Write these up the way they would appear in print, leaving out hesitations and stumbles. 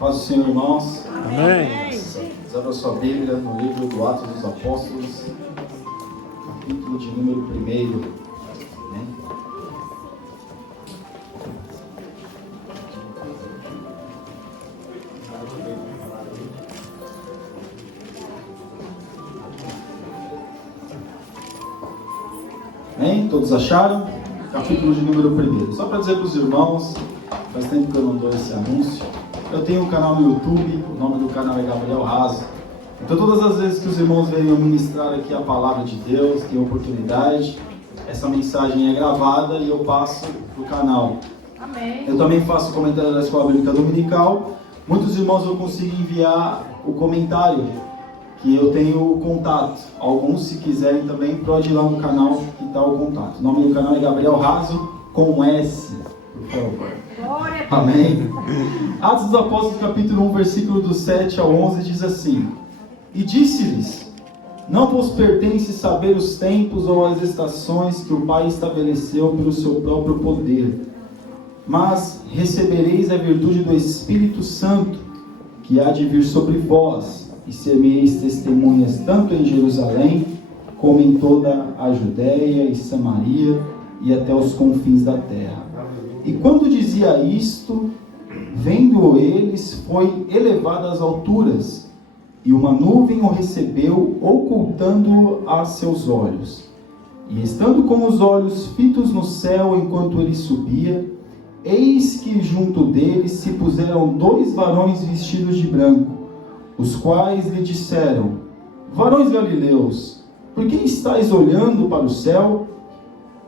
Paz do Senhor, irmãos. Amém. Abra sua Bíblia no livro do Atos dos Apóstolos, capítulo de número 1. Amém? Amém? Todos acharam? Capítulo de número 1. Só para dizer para os irmãos, faz tempo que eu não dou esse anúncio. Eu tenho um canal no YouTube, o nome do canal é Gabriel Raso. Então todas as vezes que os irmãos venham ministrar aqui a palavra de Deus, tem oportunidade, essa mensagem é gravada e eu passo para o canal. Amém. Eu também faço comentário da Escola Bíblica Dominical. Muitos irmãos eu consigo enviar o comentário, que eu tenho o contato. Alguns, se quiserem também, pode ir lá no canal que está o contato. O nome do canal é Gabriel Raso, com S, por favor. Glória a Deus. Amém? Atos dos Apóstolos, capítulo 1, versículo do 7 ao 11, diz assim: E disse-lhes: Não vos pertence saber os tempos ou as estações que o Pai estabeleceu pelo seu próprio poder, mas recebereis a virtude do Espírito Santo, que há de vir sobre vós, e sereis testemunhas tanto em Jerusalém, como em toda a Judéia e Samaria, e até os confins da terra. E quando dizia isto, vendo eles, foi elevado às alturas, e uma nuvem o recebeu, ocultando-o a seus olhos. E estando com os olhos fitos no céu enquanto ele subia, eis que junto dele se puseram 2 varões vestidos de branco, os quais lhe disseram: Varões galileus, por que estáis olhando para o céu?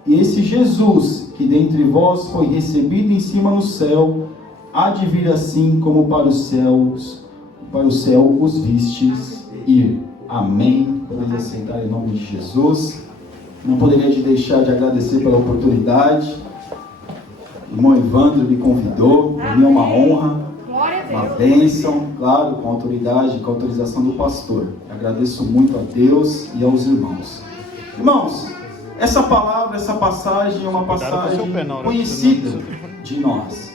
E esse Jesus, que dentre vós foi recebido em cima no céu, há de vir assim como para o céu os vistes ir. Amém. Podemos aceitar em nome de Jesus. Não poderia deixar de agradecer pela oportunidade. O irmão Evandro me convidou, para mim é uma honra, uma bênção, claro, com autoridade, com autorização do pastor. Agradeço muito a Deus e aos irmãos. Irmãos, essa palavra, essa passagem é uma passagem conhecida de nós.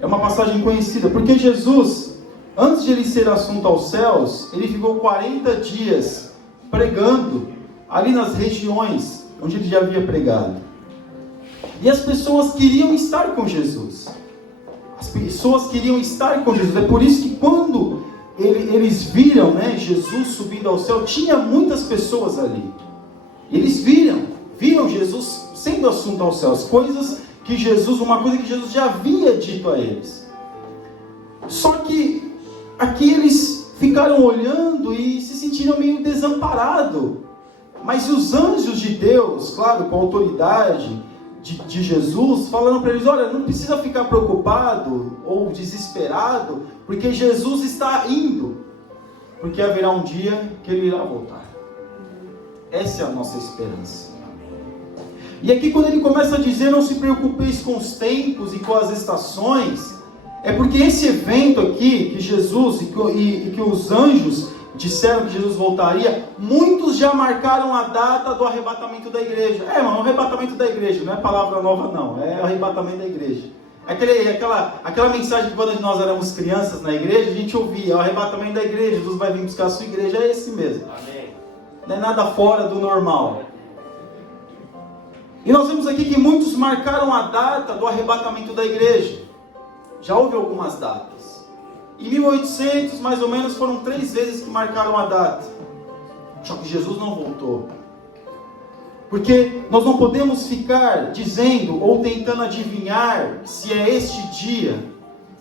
É uma passagem conhecida, porque Jesus, antes de ele ser assunto aos céus, ele ficou 40 dias pregando ali nas regiões onde ele já havia pregado. E as pessoas queriam estar com Jesus. As pessoas queriam estar com Jesus. É por isso que quando eles viram, Jesus subindo ao céu, tinha muitas pessoas ali. Eles viram Jesus sendo assunto aos céus, uma coisa que Jesus já havia dito a eles. Só que aqui eles ficaram olhando e se sentiram meio desamparados. Mas os anjos de Deus, claro, com a autoridade de Jesus, falando para eles: olha, não precisa ficar preocupado ou desesperado, porque Jesus está indo, porque haverá um dia que ele irá voltar. Essa é a nossa esperança. E aqui quando ele começa a dizer: não se preocupeis com os tempos e com as estações, é porque esse evento aqui, que Jesus e que os anjos disseram que Jesus voltaria, muitos já marcaram a data do arrebatamento da igreja. O arrebatamento da igreja, não é palavra nova não, é o arrebatamento da igreja. Aquela mensagem que quando nós éramos crianças na igreja, a gente ouvia: o arrebatamento da igreja, Jesus vai vir buscar a sua igreja, é esse mesmo. Amém. Não é nada fora do normal. E nós vemos aqui que muitos marcaram a data do arrebatamento da igreja. Já houve algumas datas. Em 1800, mais ou menos, foram 3 vezes que marcaram a data. Só que Jesus não voltou. Porque nós não podemos ficar dizendo ou tentando adivinhar se é este dia,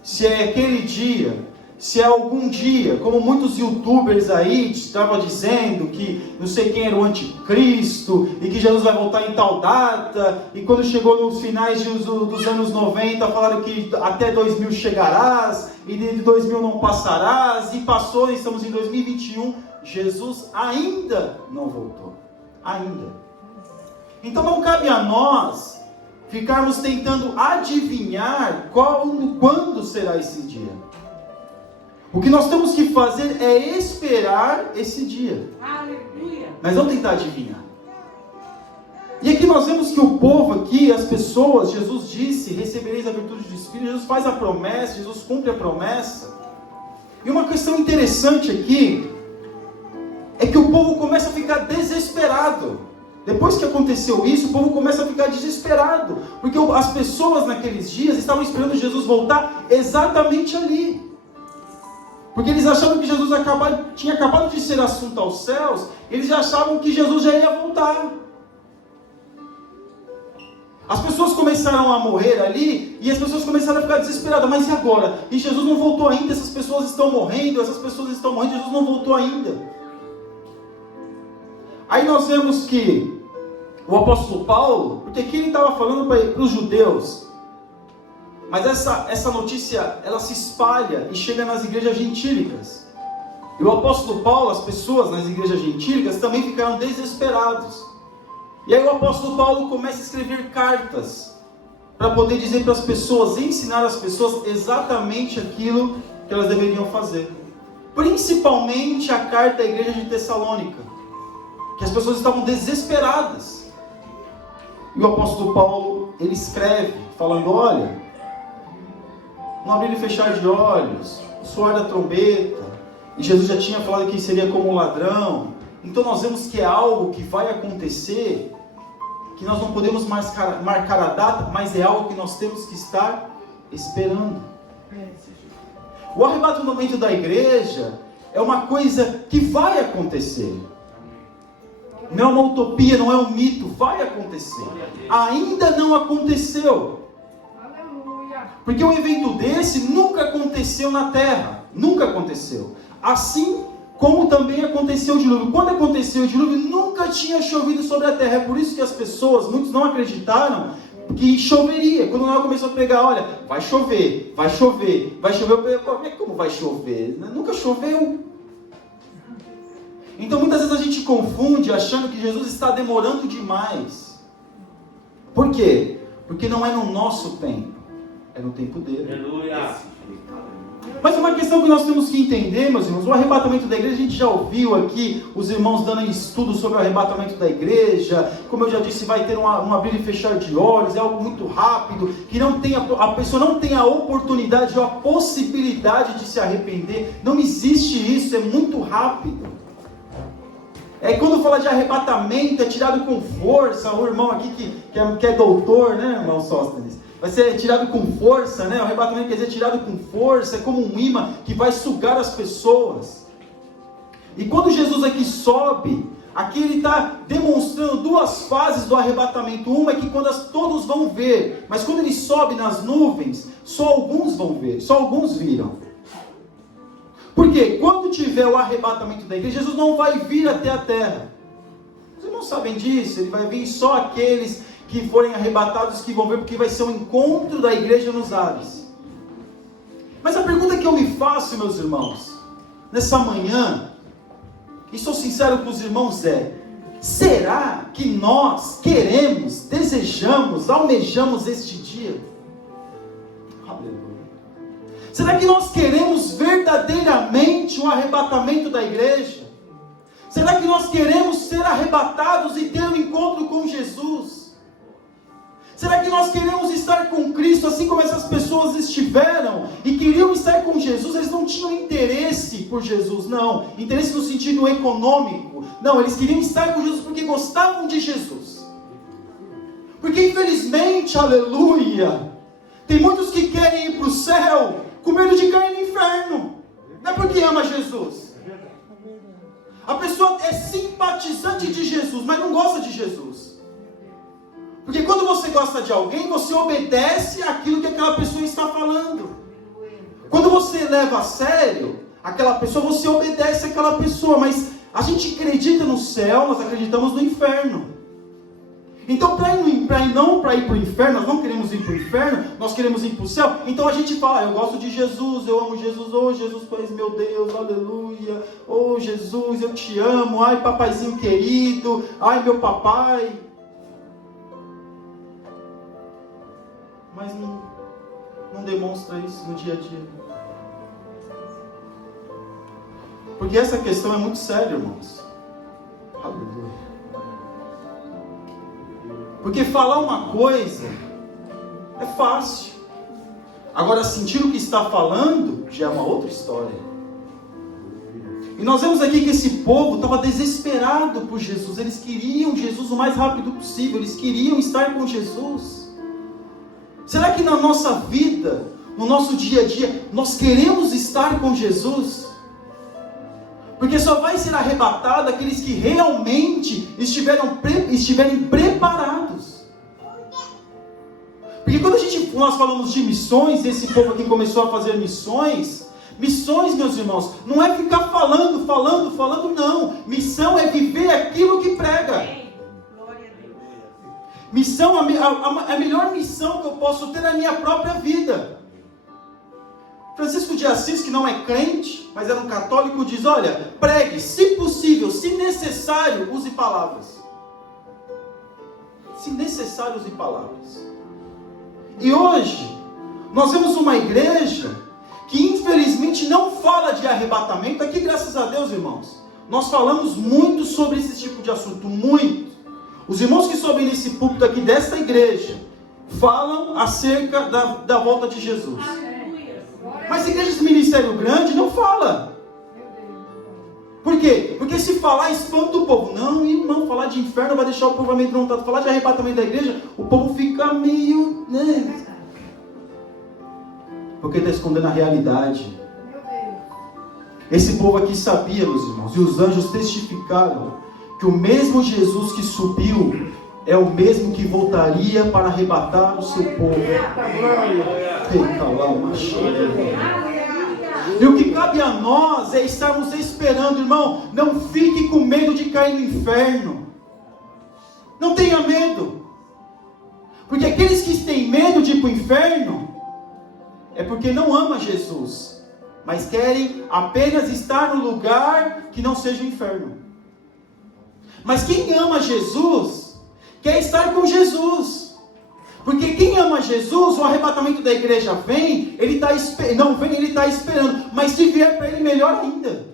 se é aquele dia, se é algum dia, como muitos youtubers aí estavam dizendo que não sei quem era o anticristo e que Jesus vai voltar em tal data, e quando chegou nos finais dos anos 90 falaram que até 2000 chegarás e de 2000 não passarás, e passou, estamos em 2021, Jesus ainda não voltou, ainda. Então não cabe a nós ficarmos tentando adivinhar quando será esse dia. O que nós temos que fazer é esperar esse dia. Aleluia. Mas não tentar adivinhar. E aqui nós vemos que o povo aqui, as pessoas, Jesus disse: recebereis a virtude do Espírito. Jesus faz a promessa, Jesus cumpre a promessa. E uma questão interessante aqui é que o povo começa a ficar desesperado. Depois que aconteceu isso, o povo começa a ficar desesperado, porque as pessoas naqueles dias estavam esperando Jesus voltar exatamente ali. Porque eles achavam que Jesus tinha acabado de ser assunto aos céus, eles achavam que Jesus já ia voltar. As pessoas começaram a morrer ali, e as pessoas começaram a ficar desesperadas. Mas e agora? E Jesus não voltou ainda, essas pessoas estão morrendo, Jesus não voltou ainda. Aí nós vemos que o apóstolo Paulo, porque aqui ele estava falando para os judeus, mas essa notícia, ela se espalha e chega nas igrejas gentílicas. E o apóstolo Paulo, as pessoas nas igrejas gentílicas também ficaram desesperados. E aí o apóstolo Paulo começa a escrever cartas para poder dizer para as pessoas, ensinar as pessoas exatamente aquilo que elas deveriam fazer. Principalmente a carta à igreja de Tessalônica, que as pessoas estavam desesperadas. E o apóstolo Paulo, ele escreve, falando, olha, no abrir e fechar de olhos, o soar da trombeta, e Jesus já tinha falado que seria como um ladrão. Então nós vemos que é algo que vai acontecer, que nós não podemos marcar a data, mas é algo que nós temos que estar esperando. O arrebatamento da igreja é uma coisa que vai acontecer. Não é uma utopia, não é um mito, vai acontecer. Ainda não aconteceu. Porque um evento desse nunca aconteceu na Terra. Nunca aconteceu. Assim como também aconteceu o dilúvio. Quando aconteceu o dilúvio, nunca tinha chovido sobre a terra. É por isso que as pessoas, muitos não acreditaram que choveria. Quando Noé começou a pregar, olha, vai chover, vai chover, vai chover. Como vai chover? Nunca choveu. Então muitas vezes a gente confunde achando que Jesus está demorando demais. Por quê? Porque não é no nosso tempo, é no tempo dele. Aleluia. Mas uma questão que nós temos que entender, meus irmãos, o arrebatamento da igreja, a gente já ouviu aqui os irmãos dando estudo sobre o arrebatamento da igreja. Como eu já disse, vai ter um abrir e fechar de olhos, é algo muito rápido, que não tem a pessoa não tem a oportunidade ou a possibilidade de se arrepender. Não existe isso, é muito rápido. Quando fala de arrebatamento, é tirado com força. O irmão aqui que é doutor, né, irmão Sóstenes? Vai ser tirado com força, né? O arrebatamento quer dizer tirado com força, é como um imã que vai sugar as pessoas. E quando Jesus aqui sobe, aqui ele está demonstrando duas fases do arrebatamento. Uma é que quando todos vão ver, mas quando ele sobe nas nuvens, só alguns vão ver, só alguns viram. Porque quando tiver o arrebatamento da igreja, Jesus não vai vir até a terra. Vocês não sabem disso, ele vai vir só aqueles que forem arrebatados que vão ver, porque vai ser um encontro da igreja nos ares. Mas a pergunta que eu me faço, meus irmãos, nessa manhã, e sou sincero com os irmãos, será que nós queremos, desejamos, almejamos este dia? Aleluia. Será que nós queremos verdadeiramente o arrebatamento da igreja? Será que nós queremos ser arrebatados e ter um encontro com Jesus? Será que nós queremos estar com Cristo, assim como essas pessoas estiveram e queriam estar com Jesus? Eles não tinham interesse por Jesus, não. Interesse no sentido econômico. Não, eles queriam estar com Jesus porque gostavam de Jesus. Porque infelizmente, aleluia, tem muitos que querem ir para o céu com medo de cair no inferno. Não é porque ama Jesus. A pessoa é simpatizante de Jesus, mas não gosta de Jesus. Porque quando você gosta de alguém, você obedece àquilo que aquela pessoa está falando. Quando você leva a sério aquela pessoa, você obedece àquela pessoa. Mas a gente acredita no céu, nós acreditamos no inferno. Então, para ir para o inferno, nós não queremos ir para o inferno, nós queremos ir para o céu. Então a gente fala, eu gosto de Jesus, eu amo Jesus, oh Jesus, pois meu Deus, aleluia, oh Jesus, eu te amo, ai papaizinho querido, ai meu papai. Mas não demonstra isso no dia a dia. Porque essa questão é muito séria, irmãos. Aleluia. Porque falar uma coisa é fácil. Agora, sentir o que está falando já é uma outra história. E nós vemos aqui que esse povo estava desesperado por Jesus. Eles queriam Jesus o mais rápido possível. Eles queriam estar com Jesus. Será que na nossa vida, no nosso dia a dia, nós queremos estar com Jesus? Porque só vai ser arrebatado aqueles que realmente estiverem preparados. Porque quando nós falamos de missões, esse povo aqui começou a fazer missões, meus irmãos, não é ficar falando, não. Missão é viver aquilo que prega. Missão, a melhor missão que eu posso ter na minha própria vida. Francisco de Assis, que não é crente, mas era um católico, diz, olha, pregue, se possível, se necessário, use palavras. Se necessário, use palavras. E hoje, nós vemos uma igreja que infelizmente não fala de arrebatamento. Aqui, graças a Deus, irmãos, nós falamos muito sobre esse tipo de assunto, muito. Os irmãos que sobem nesse púlpito aqui desta igreja, falam acerca da volta de Jesus. Mas igrejas de ministério grande não fala. Por quê? Porque se falar, espanta o povo. Não, irmão, falar de inferno vai deixar o povo amedrontado. Falar de arrebatamento da igreja, o povo fica meio, né? Porque está escondendo a realidade. Esse povo aqui sabia, meus irmãos, e os anjos testificaram que o mesmo Jesus que subiu é o mesmo que voltaria para arrebatar o seu povo. E o que cabe a nós é estarmos esperando, irmão. Não fique com medo de cair no inferno. Não tenha medo. Porque aqueles que têm medo de ir para o inferno é porque não amam Jesus, mas querem apenas estar no lugar que não seja o inferno. Mas quem ama Jesus quer estar com Jesus. Porque quem ama Jesus, o arrebatamento da igreja vem, ele está esperando. Mas se vier para ele, melhor ainda.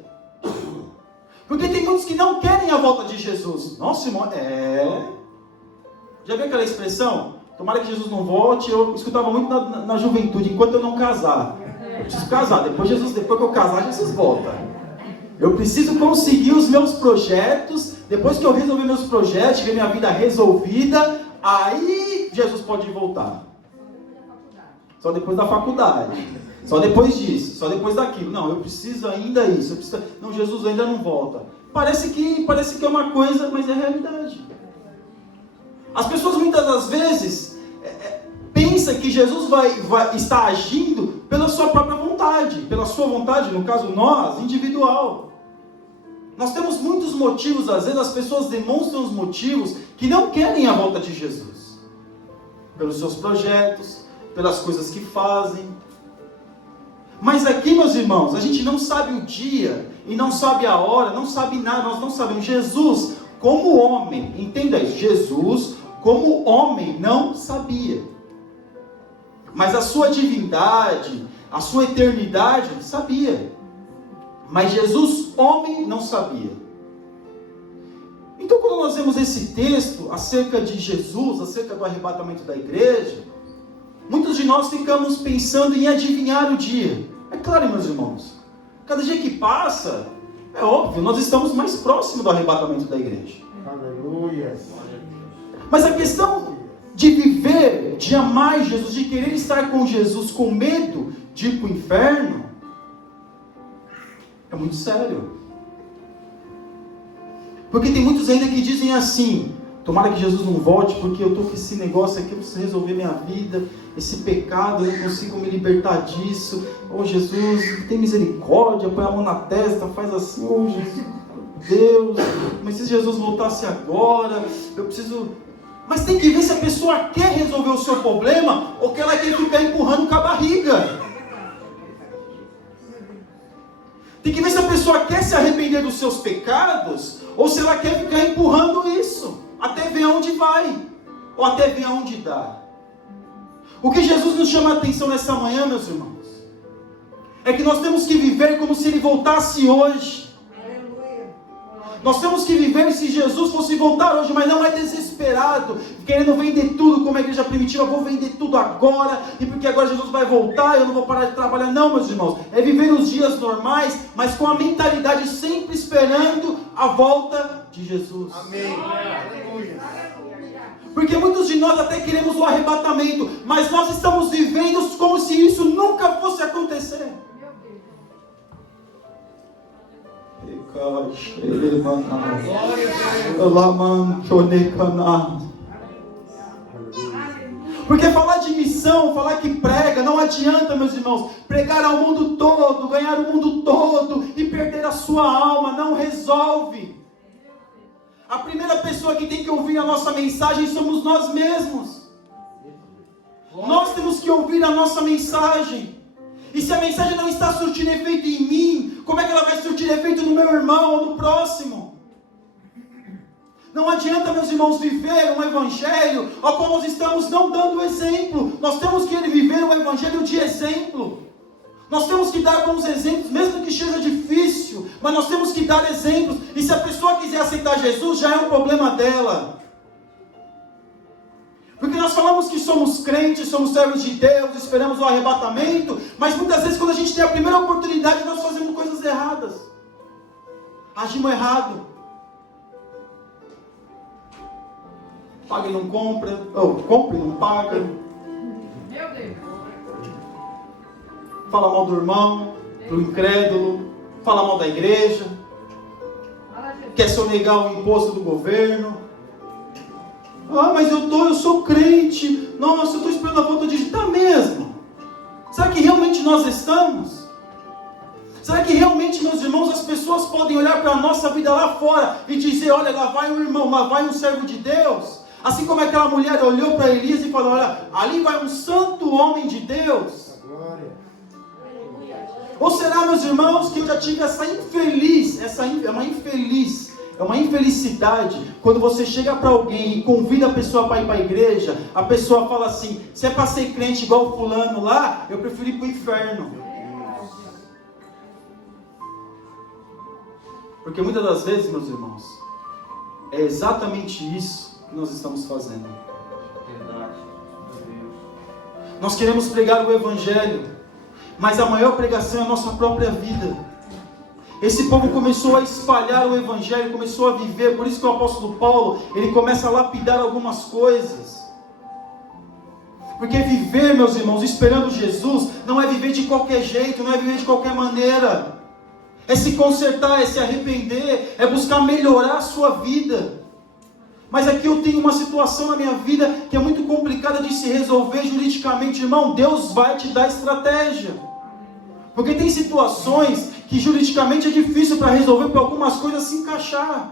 Porque tem muitos que não querem a volta de Jesus. Nossa, irmão, já viu aquela expressão? Tomara que Jesus não volte. Eu escutava muito na juventude, enquanto eu não casar. Eu preciso casar, depois que eu casar, Jesus volta. Eu preciso conseguir os meus projetos. Depois que eu resolver meus projetos, tiver minha vida resolvida, aí Jesus pode voltar. Só depois da faculdade. Só depois disso, só depois daquilo. Não, eu preciso ainda isso. Não, Jesus ainda não volta. Parece que é uma coisa, mas é realidade. As pessoas muitas das vezes pensam que Jesus vai estar agindo pela sua própria vontade. Pela sua vontade, no caso nós, individual. Nós temos muitos motivos, às vezes as pessoas demonstram os motivos que não querem a volta de Jesus. Pelos seus projetos, pelas coisas que fazem. Mas aqui, meus irmãos, a gente não sabe o dia, e não sabe a hora, não sabe nada, nós não sabemos. Jesus, como homem, entenda isso, Jesus, como homem, não sabia. Mas a sua divindade, a sua eternidade, sabia. Mas Jesus, homem, não sabia. Então, quando nós vemos esse texto acerca de Jesus, acerca do arrebatamento da igreja, muitos de nós ficamos pensando em adivinhar o dia. É claro, meus irmãos, cada dia que passa, é óbvio, nós estamos mais próximos do arrebatamento da igreja. Aleluia. Mas a questão de viver, de amar Jesus, de querer estar com Jesus com medo de ir para o inferno, é muito sério. Porque tem muitos ainda que dizem assim: tomara que Jesus não volte, porque eu estou com esse negócio aqui, eu preciso resolver minha vida, esse pecado, eu não consigo me libertar disso. Oh Jesus, tem misericórdia, põe a mão na testa, faz assim, oh Jesus, Deus, mas se Jesus voltasse agora, eu preciso... Mas tem que ver se a pessoa quer resolver o seu problema, ou que ela quer ficar empurrando com a barriga. Tem que ver se a pessoa quer se arrepender dos seus pecados, ou se ela quer ficar empurrando isso, até ver aonde vai, ou até ver aonde dá. O que Jesus nos chama a atenção nessa manhã, meus irmãos, é que nós temos que viver como se Ele voltasse hoje. Nós temos que viver se Jesus fosse voltar hoje, mas não é desesperado, querendo vender tudo como a igreja primitiva. Vou vender tudo agora, e porque agora Jesus vai voltar, eu não vou parar de trabalhar. Não, meus irmãos, é viver os dias normais, mas com a mentalidade sempre esperando a volta de Jesus. Amém. Aleluia. Porque muitos de nós até queremos o arrebatamento, mas nós estamos vivendo como se isso nunca fosse acontecer. Porque falar de missão, falar que prega, não adianta, meus irmãos. Pregar ao mundo todo, ganhar o mundo todo e perder a sua alma, não resolve. A primeira pessoa que tem que ouvir a nossa mensagem somos nós mesmos. Nós temos que ouvir a nossa mensagem. E se a mensagem não está surtindo efeito em mim, como é que ela vai surtir efeito no meu irmão ou no próximo? Não adianta, meus irmãos, viver um evangelho ao qual nós estamos não dando exemplo. Nós temos que viver um evangelho de exemplo. Nós temos que dar bons exemplos, mesmo que seja difícil, mas nós temos que dar exemplos. E se a pessoa quiser aceitar Jesus, já é um problema dela. Porque nós falamos que somos crentes, somos servos de Deus, esperamos o arrebatamento, mas muitas vezes quando a gente tem a primeira oportunidade, nós fazemos coisas erradas. Agimos errado. Paga e não compra, ou compra e não paga. Meu Deus. Fala mal do irmão, do incrédulo, fala mal da igreja, quer sonegar o imposto do governo. Ah, mas eu sou crente, nossa, eu estou esperando a volta de Jesus. Está mesmo? Será que realmente nós estamos? Será que realmente, meus irmãos, as pessoas podem olhar para a nossa vida lá fora e dizer, olha, lá vai um irmão, lá vai um servo de Deus? Assim como aquela mulher olhou para Elias e falou, olha, ali vai um santo homem de Deus. Ou será, meus irmãos, que eu já tive é uma infelicidade, quando você chega para alguém e convida a pessoa para ir para a igreja, a pessoa fala assim, se é para ser crente igual o fulano lá, eu prefiro ir para o inferno. Porque muitas das vezes, meus irmãos, é exatamente isso que nós estamos fazendo. Nós queremos pregar o evangelho, mas a maior pregação é a nossa própria vida. Esse povo começou a espalhar o evangelho, começou a viver. Por isso que o apóstolo Paulo, ele começa a lapidar algumas coisas. Porque viver, meus irmãos, esperando Jesus, não é viver de qualquer jeito, não é viver de qualquer maneira. É se consertar, é se arrepender, é buscar melhorar a sua vida. Mas aqui eu tenho uma situação na minha vida que é muito complicada de se resolver juridicamente. Irmão, Deus vai te dar estratégia. Porque tem situações que juridicamente é difícil para resolver, para algumas coisas se encaixar.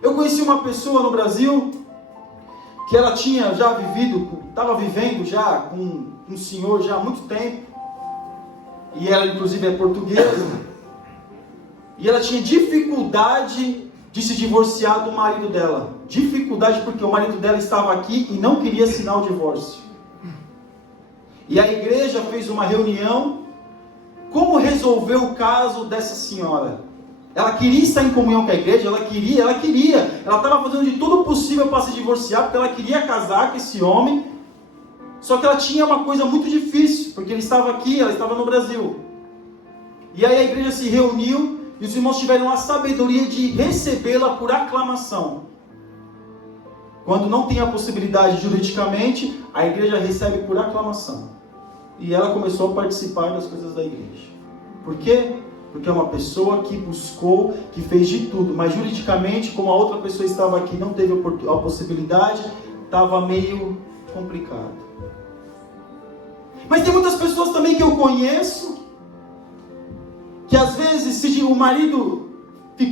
Eu conheci uma pessoa no Brasil que ela tinha já estava vivendo já com um senhor já há muito tempo. E ela inclusive é portuguesa. E ela tinha dificuldade de se divorciar do marido dela. Dificuldade porque o marido dela estava aqui e não queria assinar o divórcio. E a igreja fez uma reunião. Como resolver o caso dessa senhora? Ela queria estar em comunhão com a igreja, ela queria. Ela estava fazendo de tudo possível para se divorciar, porque ela queria casar com esse homem. Só que ela tinha uma coisa muito difícil, porque ele estava aqui, ela estava no Brasil. E aí a igreja se reuniu, e os irmãos tiveram a sabedoria de recebê-la por aclamação. Quando não tem a possibilidade juridicamente, a igreja recebe por aclamação. E ela começou a participar das coisas da igreja. Por quê? Porque é uma pessoa que buscou, que fez de tudo. Mas juridicamente, como a outra pessoa estava aqui, não teve a possibilidade, estava meio complicado. Mas tem muitas pessoas também que eu conheço, que às vezes, se o marido,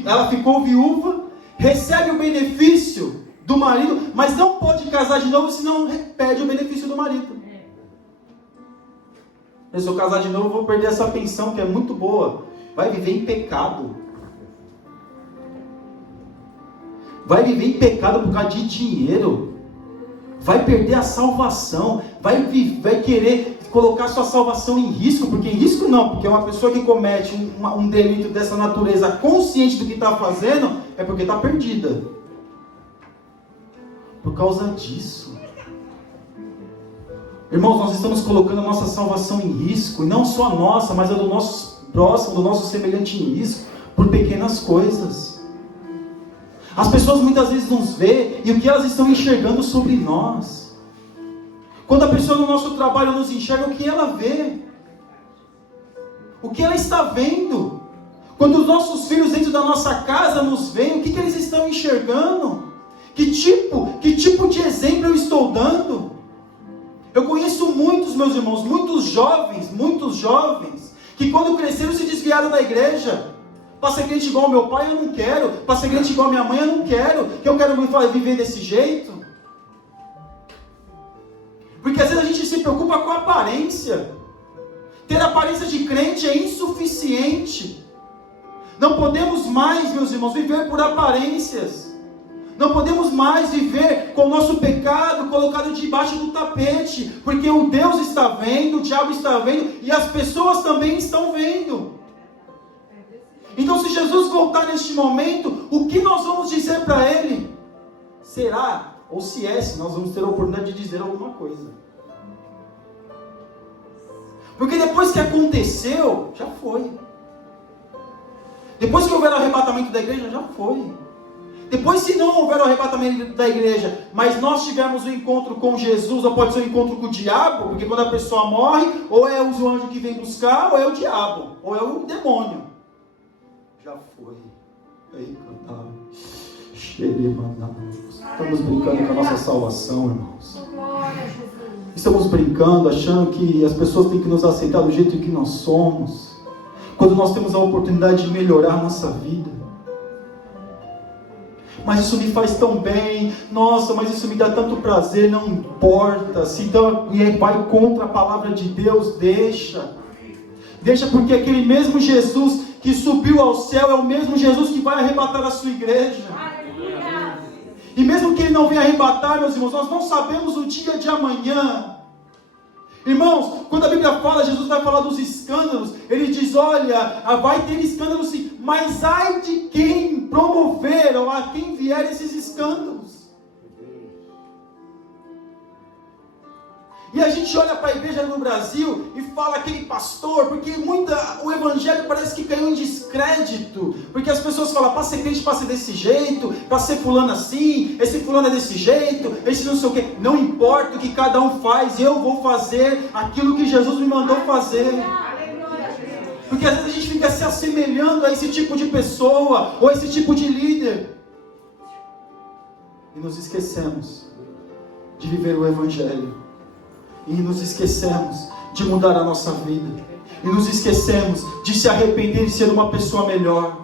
ela ficou viúva, recebe o benefício do marido, mas não pode casar de novo, senão perde o benefício do marido. Se eu casar de novo, eu vou perder essa pensão que é muito boa. Vai viver em pecado. Vai viver em pecado por causa de dinheiro. Vai perder a salvação. Vai querer colocar sua salvação em risco, porque em risco não, porque uma pessoa que comete um delito dessa natureza, consciente do que está fazendo, é porque está perdida. Por causa disso. Irmãos, nós estamos colocando a nossa salvação em risco, e não só a nossa, mas a do nosso próximo, do nosso semelhante em risco, por pequenas coisas. As pessoas muitas vezes nos veem, e o que elas estão enxergando sobre nós. Quando a pessoa no nosso trabalho nos enxerga, o que ela vê? O que ela está vendo? Quando os nossos filhos dentro da nossa casa nos veem, o que eles estão enxergando? Que tipo de exemplo eu estou dando? Eu conheço muitos, meus irmãos, muitos jovens, que quando cresceram se desviaram da igreja. Para ser crente igual ao meu pai eu não quero, para ser crente igual a minha mãe eu não quero, que eu quero viver desse jeito. Porque às vezes a gente se preocupa com a aparência. Ter aparência de crente é insuficiente. Não podemos mais, meus irmãos, viver por aparências. Não podemos mais viver com o nosso pecado colocado debaixo do tapete, porque o Deus está vendo, o diabo está vendo, e as pessoas também estão vendo. Então, se Jesus voltar neste momento, o que nós vamos dizer para Ele? Será, ou se nós vamos ter a oportunidade de dizer alguma coisa. Porque depois que aconteceu, já foi. Depois que houver o arrebatamento da igreja, já foi. Depois, se não houver o arrebatamento da igreja, mas nós tivermos um encontro com Jesus, ou pode ser um encontro com o diabo, porque quando a pessoa morre, ou é o anjo que vem buscar, ou é o diabo, ou é o demônio. Já foi. Aí, cantar. Estamos brincando com a nossa salvação, irmãos. Estamos brincando, achando que as pessoas têm que nos aceitar do jeito que nós somos, quando nós temos a oportunidade de melhorar a nossa vida. Mas isso me faz tão bem, nossa, mas isso me dá tanto prazer, não importa, se então vai contra a palavra de Deus, deixa, porque aquele mesmo Jesus que subiu ao céu é o mesmo Jesus que vai arrebatar a sua igreja. E mesmo que Ele não venha arrebatar, meus irmãos, nós não sabemos o dia de amanhã. Irmãos, quando a Bíblia fala, Jesus vai falar dos escândalos, Ele diz, olha, vai ter escândalos sim, mas ai de quem promover ou a quem vier esses escândalos. E a gente olha para a igreja no Brasil e fala aquele pastor, porque o evangelho parece que caiu em descrédito, porque as pessoas falam, para ser crente, para ser desse jeito, para ser fulano assim, esse fulano é desse jeito, esse não sei o que, não importa o que cada um faz, eu vou fazer aquilo que Jesus me mandou fazer. Porque às vezes a gente fica se assemelhando a esse tipo de pessoa, ou a esse tipo de líder, e nos esquecemos de viver o evangelho. E nos esquecemos de mudar a nossa vida. E nos esquecemos de se arrepender e ser uma pessoa melhor.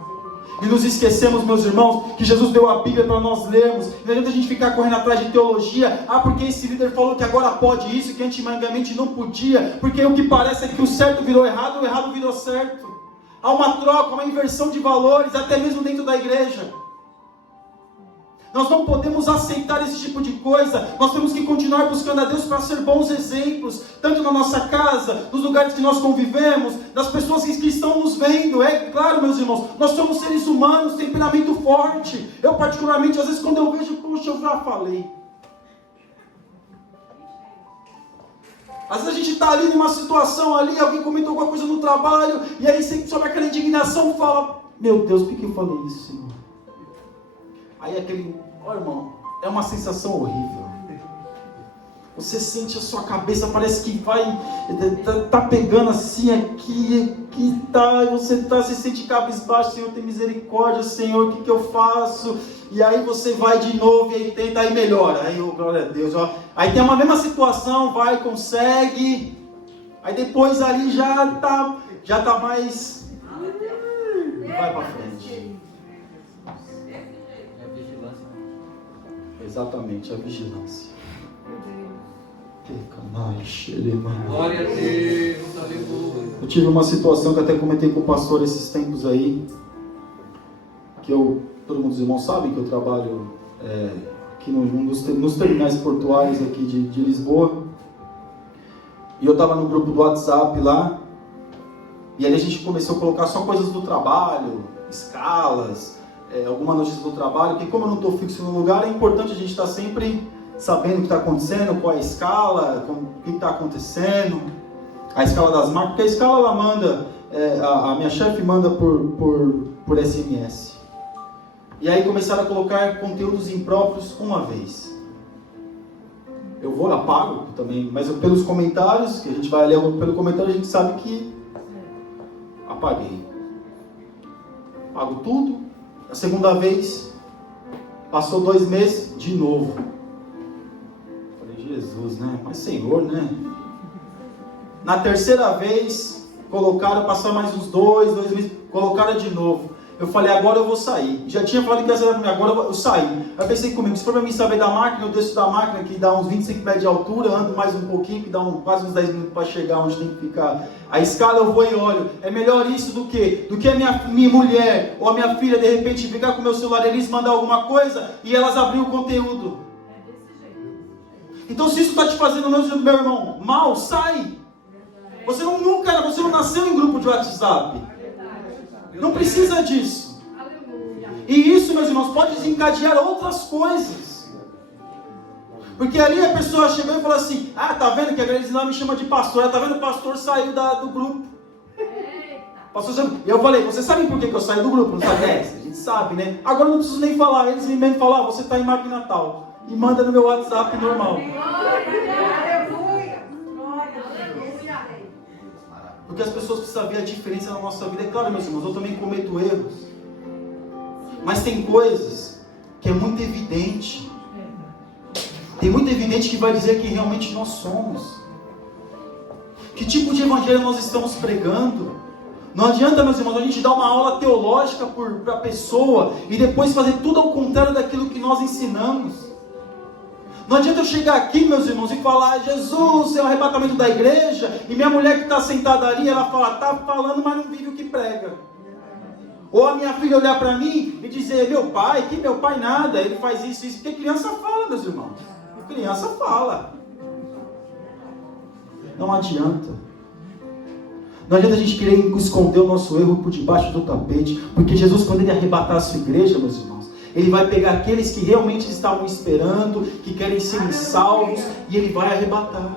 E nos esquecemos, meus irmãos, que Jesus deu a Bíblia para nós lermos. Não adianta a gente ficar correndo atrás de teologia. Porque esse líder falou que agora pode isso, que antigamente não podia. Porque o que parece é que o certo virou errado, o errado virou certo. Há uma troca, uma inversão de valores, até mesmo dentro da igreja. Nós não podemos aceitar esse tipo de coisa. Nós temos que continuar buscando a Deus para ser bons exemplos, tanto na nossa casa, nos lugares que nós convivemos, das pessoas que estão nos vendo. É claro, meus irmãos, nós somos seres humanos, temperamento forte. Eu particularmente, às vezes quando eu vejo, puxa, eu já falei. Às vezes a gente está ali numa situação ali, alguém comentou alguma coisa no trabalho, e aí você sobe aquela indignação, fala, meu Deus, por que eu falei isso, Senhor? Aí irmão, é uma sensação horrível. Você sente a sua cabeça, parece que tá pegando assim aqui, você se sente cabisbaixo, Senhor, tem misericórdia, Senhor, o que eu faço? E aí você vai de novo, e aí tenta, aí melhora, aí glória a Deus, ó. Aí tem uma mesma situação, vai, consegue, aí depois ali já tá mais, vai para frente. Exatamente, a vigilância. Glória a Deus, aleluia. Eu tive uma situação que até comentei com o pastor esses tempos aí, que todo mundo dos irmãos sabem que eu trabalho aqui nos terminais portuários aqui de Lisboa. E eu estava no grupo do WhatsApp lá, e aí a gente começou a colocar só coisas do trabalho, escalas, alguma notícia do trabalho, porque como eu não estou fixo no lugar, é importante a gente estar sempre sabendo o que está acontecendo, qual é a escala, o que está acontecendo, a escala das marcas, porque a escala ela manda, a minha chefe manda por SMS. E aí começaram a colocar conteúdos impróprios uma vez. Eu vou, apago também, mas pelos comentários, que a gente vai ler pelo comentário, a gente sabe que apaguei. Apago tudo. A segunda vez, passou 2 meses, de novo. Falei, Jesus, né? Mas Senhor, né? Na terceira vez, colocaram, passou mais uns 2 meses, colocaram de novo. Eu falei, agora eu vou sair. Já tinha falado que ia sair pra mim, agora eu saí. Aí pensei comigo, se for para mim saber da máquina, eu desço da máquina, que dá uns 25 metros de altura, ando mais um pouquinho, que dá quase uns 10 minutos para chegar onde tem que ficar. A escala eu vou e olho. É melhor isso do que a minha mulher ou a minha filha, de repente, ficar com o meu celular, eles mandar alguma coisa e elas abrir o conteúdo. Então, se isso está te fazendo, meu irmão, mal, sai. Você não nasceu em grupo de WhatsApp. Não precisa disso. E isso, meus irmãos, pode desencadear outras coisas. Porque ali a pessoa chegou e falou assim, tá vendo que a igreja lá me chama de pastor, tá vendo, o pastor saiu do grupo. Pastor, e eu falei, vocês sabem por que eu saí do grupo? Não sabe? A gente sabe, né? Agora eu não preciso nem falar, eles me mesmo falam, você está em máquina tal. E manda no meu WhatsApp normal. Porque as pessoas precisam ver a diferença na nossa vida. É claro, meus irmãos, eu também cometo erros. Mas tem coisas que é muito evidente. Tem muito evidente que vai dizer quem realmente nós somos. Que tipo de evangelho nós estamos pregando. Não adianta, meus irmãos, a gente dar uma aula teológica para a pessoa e depois fazer tudo ao contrário daquilo que nós ensinamos. Não adianta eu chegar aqui, meus irmãos, e falar, Jesus, é o arrebatamento da igreja, e minha mulher que está sentada ali, ela fala, está falando, mas não vive o que prega. Ou a minha filha olhar para mim e dizer, meu pai nada, ele faz isso, porque criança fala, meus irmãos. Criança fala. Não adianta. Não adianta a gente querer esconder o nosso erro por debaixo do tapete, porque Jesus, quando ele arrebatar a sua igreja, meus irmãos, ele vai pegar aqueles que realmente estavam esperando, que querem ser salvos, e ele vai arrebatar.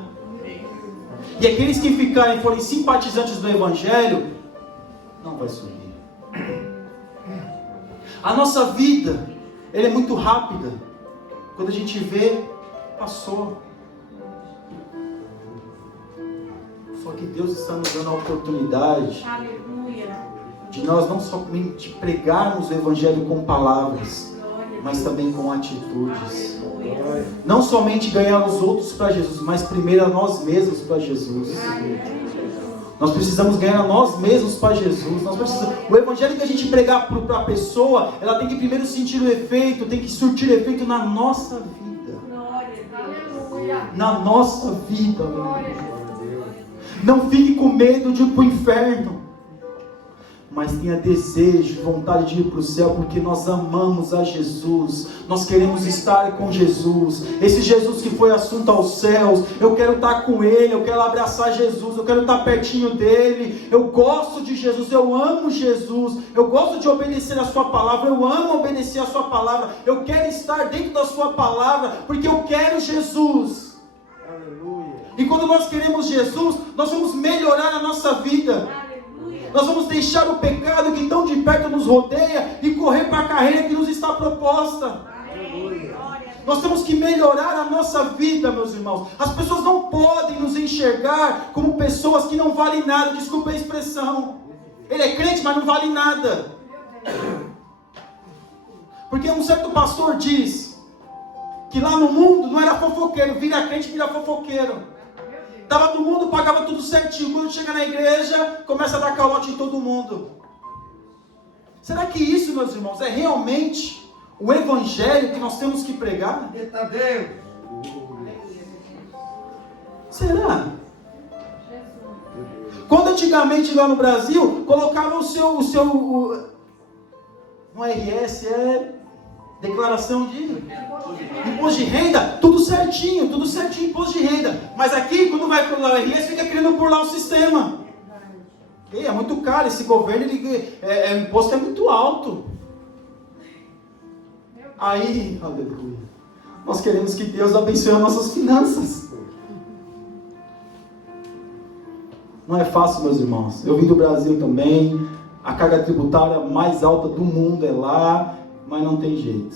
E aqueles que ficarem, forem simpatizantes do Evangelho, não vai subir. A nossa vida, ela é muito rápida. Quando a gente vê, passou. Só que Deus está nos dando a oportunidade de nós não somente pregarmos o Evangelho com palavras, mas também com atitudes. Não somente ganhar os outros para Jesus, mas primeiro a nós mesmos para Jesus. Nós precisamos ganhar a nós mesmos para Jesus. O Evangelho que a gente pregar para a pessoa, ela tem que primeiro sentir o efeito, tem que surtir efeito na nossa vida. Na nossa vida, meu Deus. Não fique com medo de ir para o inferno, mas tenha desejo, vontade de ir para o céu, porque nós amamos a Jesus, nós queremos estar com Jesus, esse Jesus que foi assunto aos céus. Eu quero estar com Ele, eu quero abraçar Jesus, eu quero estar pertinho dEle, eu gosto de Jesus, eu amo Jesus, eu gosto de obedecer a Sua palavra, eu amo obedecer a Sua palavra, eu quero estar dentro da Sua palavra, porque eu quero Jesus. Aleluia. E quando nós queremos Jesus, nós vamos melhorar a nossa vida. Nós vamos deixar o pecado que tão de perto nos rodeia e correr para a carreira que nos está proposta. Nós temos que melhorar a nossa vida, meus irmãos. As pessoas não podem nos enxergar como pessoas que não valem nada. Desculpa a expressão. Ele é crente, mas não vale nada. Porque um certo pastor diz que lá no mundo não era fofoqueiro. Vira crente, vira fofoqueiro. Estava no mundo, pagava tudo certinho. Quando chega na igreja, começa a dar calote em todo mundo. Será que isso, meus irmãos, é realmente o Evangelho que nós temos que pregar? Eita Deus! Será? Quando antigamente lá no Brasil, colocava no RS, declaração de imposto de renda, tudo certinho, imposto de renda. Mas aqui, quando Michael Laries fica querendo burlar o sistema. É muito caro esse governo, o imposto é muito alto. Aí, aleluia, nós queremos que Deus abençoe as nossas finanças. Não é fácil, meus irmãos. Eu vim do Brasil também. A carga tributária mais alta do mundo é lá, mas não tem jeito.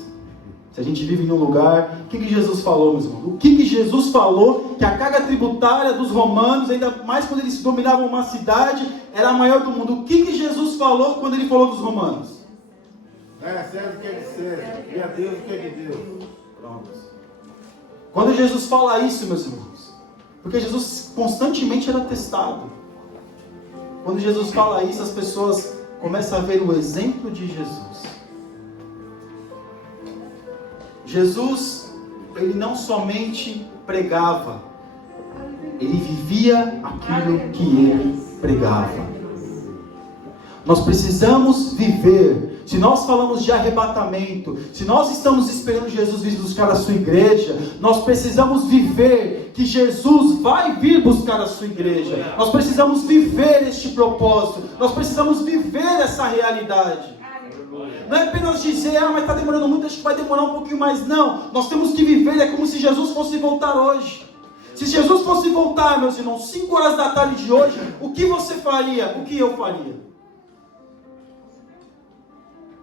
Se a gente vive num lugar... O que Jesus falou, meus irmãos? O que Jesus falou? Que a carga tributária dos romanos, ainda mais quando eles dominavam uma cidade, era a maior do mundo. O que Jesus falou quando ele falou dos romanos? César o que é de César, e a Deus o que é de Deus. Pronto. Quando Jesus fala isso, meus irmãos, porque Jesus constantemente era testado. Quando Jesus fala isso, as pessoas começam a ver o exemplo de Jesus. Jesus, ele não somente pregava, ele vivia aquilo que ele pregava. Nós precisamos viver. Se nós falamos de arrebatamento, se nós estamos esperando Jesus vir buscar a sua igreja, nós precisamos viver que Jesus vai vir buscar a sua igreja. Nós precisamos viver este propósito. Nós precisamos viver essa realidade. Não é apenas dizer, mas está demorando muito, acho que vai demorar um pouquinho mais. Não, nós temos que viver, é como se Jesus fosse voltar hoje. Se Jesus fosse voltar, meus irmãos, 5 horas da tarde de hoje, o que você faria? O que eu faria?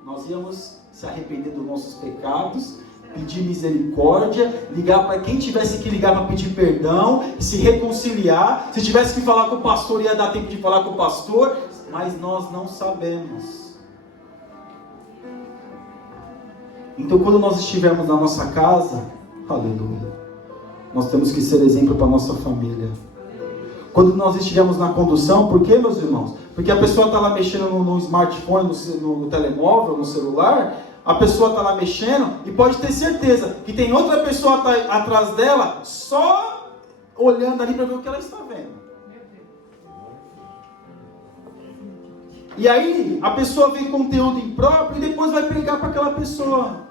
Nós íamos se arrepender dos nossos pecados, pedir misericórdia, ligar para quem tivesse que ligar para pedir perdão, se reconciliar. Se tivesse que falar com o pastor, ia dar tempo de falar com o pastor, mas nós não sabemos. Então, quando nós estivermos na nossa casa, aleluia, nós temos que ser exemplo para a nossa família. Quando nós estivermos na condução, por quê, meus irmãos? Porque a pessoa está lá mexendo no smartphone, no telemóvel, no celular, a pessoa está lá mexendo e pode ter certeza que tem outra pessoa atrás dela, só olhando ali para ver o que ela está vendo. E aí, a pessoa vê conteúdo impróprio e depois vai pregar para aquela pessoa.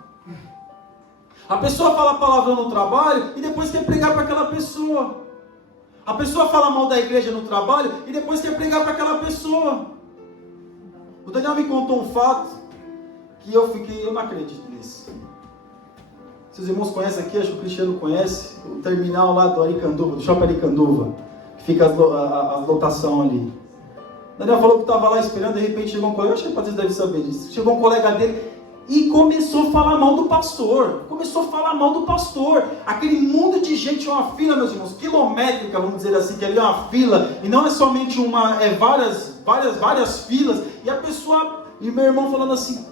A pessoa fala palavrão no trabalho e depois quer pregar para aquela pessoa. A pessoa fala mal da igreja no trabalho e depois quer pregar para aquela pessoa. O Daniel me contou um fato que eu não acredito nisso. Se os irmãos conhecem aqui, acho que o Cristiano conhece, o terminal lá do Aricanduva, do Shopping Aricanduva, que fica a lotação ali. O Daniel falou que estava lá esperando, de repente chegou um colega, acho que o Patrícia deve saber disso, chegou um colega dele e começou a falar mal do pastor. Aquele mundo de gente, uma fila, meus irmãos, quilométrica, vamos dizer assim, que ali é uma fila, e não é somente uma, é várias filas, e a pessoa, e meu irmão falando assim,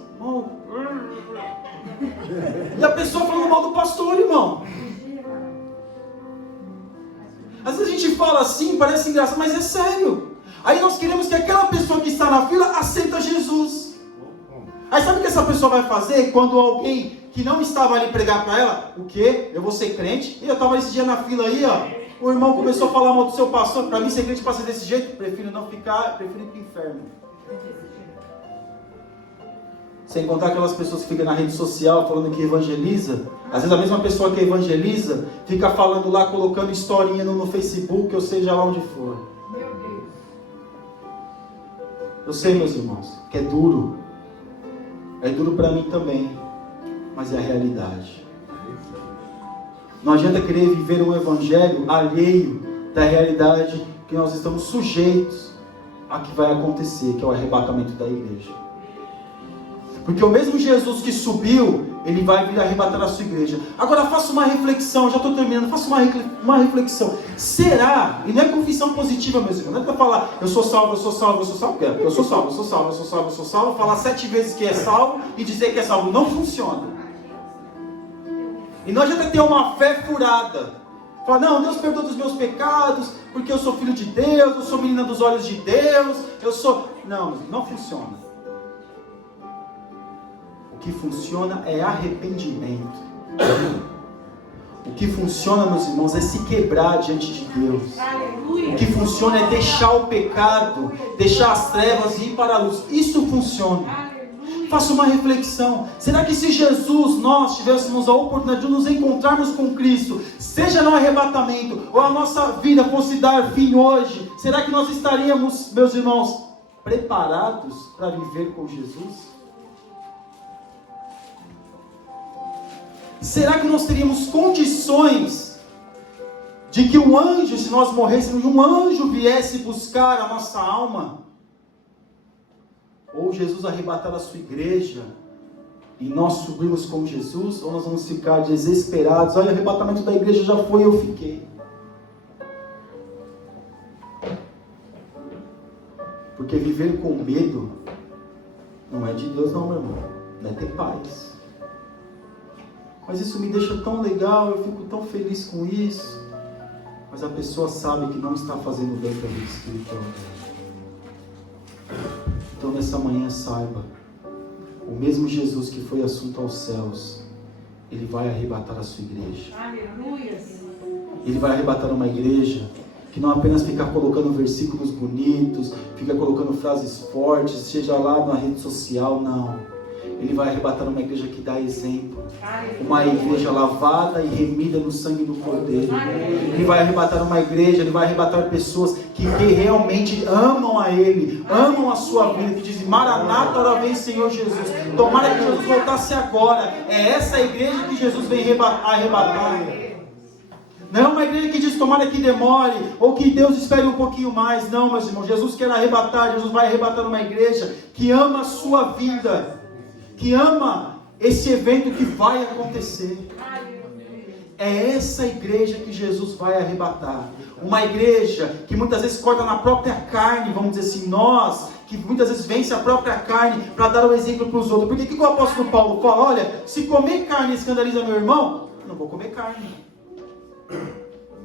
e a pessoa falando mal do pastor, irmão. Às vezes a gente fala assim, parece engraçado, mas é sério. Aí nós queremos que aquela pessoa que está na fila aceita Jesus. Aí sabe o que essa pessoa vai fazer quando alguém que não estava ali pregar para ela? O quê? Eu vou ser crente? E eu estava esse dia na fila aí, ó. O irmão começou a falar mal do seu pastor. Para mim ser crente para ser desse jeito, prefiro ir para o inferno. Sem contar aquelas pessoas que ficam na rede social falando que evangeliza. Às vezes a mesma pessoa que evangeliza fica falando lá, colocando historinha no Facebook, ou seja lá onde for. Meu Deus. Eu sei, meus irmãos, que é duro. É duro para mim também, mas é a realidade. Não adianta querer viver um evangelho alheio da realidade que nós estamos sujeitos a que vai acontecer, que é o arrebatamento da igreja. Porque o mesmo Jesus que subiu, ele vai vir arrebatar a sua igreja. Agora faça uma reflexão, já estou terminando, faça uma reflexão. Será, e não é confissão positiva, meus irmãos, não é para falar, eu sou salvo, eu sou salvo, eu sou salvo, eu sou salvo, eu sou salvo, eu sou salvo, eu sou salvo, falar 7 vezes que é salvo e dizer que é salvo. Não funciona. E não adianta ter uma fé furada. Falar, não, Deus perdoa dos meus pecados, porque eu sou filho de Deus, eu sou menina dos olhos de Deus, eu sou... Não funciona. O que funciona é arrependimento. O que funciona, meus irmãos, é se quebrar diante de Deus. O que funciona é deixar o pecado, deixar as trevas e ir para a luz. Isso funciona. Faça uma reflexão. Será que se Jesus, nós tivéssemos a oportunidade de nos encontrarmos com Cristo, seja no arrebatamento, ou a nossa vida fosse dar fim hoje, será que nós estaríamos, meus irmãos, preparados para viver com Jesus? Será que nós teríamos condições de que um anjo, se nós morrêssemos, um anjo viesse buscar a nossa alma? Ou Jesus arrebatar a sua igreja e nós subirmos com Jesus? Ou nós vamos ficar desesperados? Olha, o arrebatamento da igreja já foi, eu fiquei. Porque viver com medo não é de Deus não, meu irmão. Não é ter paz. Mas isso me deixa tão legal, eu fico tão feliz com isso. Mas a pessoa sabe que não está fazendo bem para a vida espiritual. Então nessa manhã saiba, o mesmo Jesus que foi assunto aos céus, Ele vai arrebatar a sua igreja. Aleluia. Ele vai arrebatar uma igreja que não apenas fica colocando versículos bonitos, fica colocando frases fortes, seja lá na rede social, não. Ele vai arrebatar uma igreja que dá exemplo. Uma igreja lavada e remida no sangue do Cordeiro. Ele vai arrebatar uma igreja, Ele vai arrebatar pessoas que realmente amam a Ele, amam a sua vida, que dizem, Maranata, ora vem Senhor Jesus. Tomara que Jesus voltasse agora. É essa igreja que Jesus vem arrebatar. Não é uma igreja que diz, tomara que demore, ou que Deus espere um pouquinho mais. Não, meus irmãos, Jesus quer arrebatar, Jesus vai arrebatar uma igreja que ama a sua vida, que ama esse evento que vai acontecer. É essa igreja que Jesus vai arrebatar. Uma igreja que muitas vezes corta na própria carne, vamos dizer assim, nós, que muitas vezes vence a própria carne para dar o exemplo para os outros. Porque o que o apóstolo Paulo fala? Olha, se comer carne escandaliza meu irmão, eu não vou comer carne.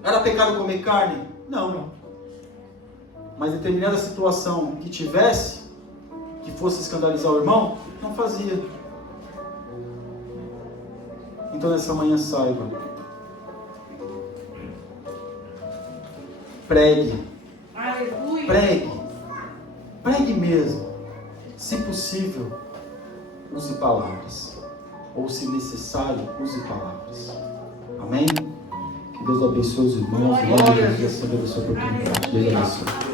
Era pecado comer carne? Não. Mas determinada situação que tivesse, que fosse escandalizar o irmão, não fazia. Então nessa manhã saiba, pregue, pregue mesmo, se possível, use palavras, ou se necessário, use palavras. Amém? Que Deus abençoe os irmãos, e assim abençoe a oportunidade. Deus abençoe.